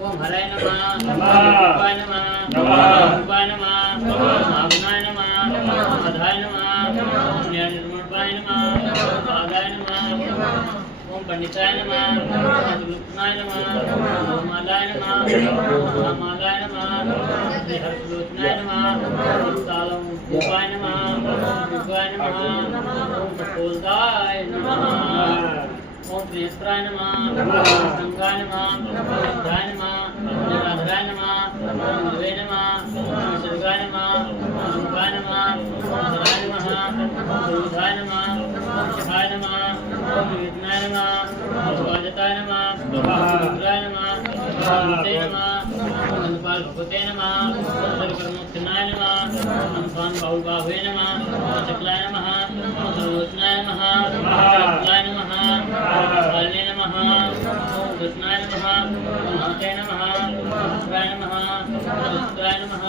ओम हराय नमः रूपाय नमः रूपाय नमः आग्नाय नमः अधाय नमः निर्मूलपाय नमः आगाय नमः ओम पंडिताय नमः लुप्तनाय नमः मालाय नमः मालाय नमः हर्षलोचनाय नमः तालम रूपाय नमः रूपाय नमः ओम कपोलदाय नमः ओम त्रिनेत्राय नमः संगाय नमः सिद्धाय नमः निराधराय नमः नवे नमः सर्गाय नमः शुभाय नमः धराय नमः सुरुधाय नमः शिवाय नमः वेदनाय नमः स्वाजताय नमः रुद्राय नमः भगवते नमः नंदपाल भगवते नमः सर्वकर्मोत्थनाय नमः अनुपान बाहुबाहुवे नमः चक्लाय नमः सर्वोचनाय नमः चक्लाय नमः काले नमः ओम कृष्णाय नमः ओम हते नमः रुद्राय नमः रुद्राय नमः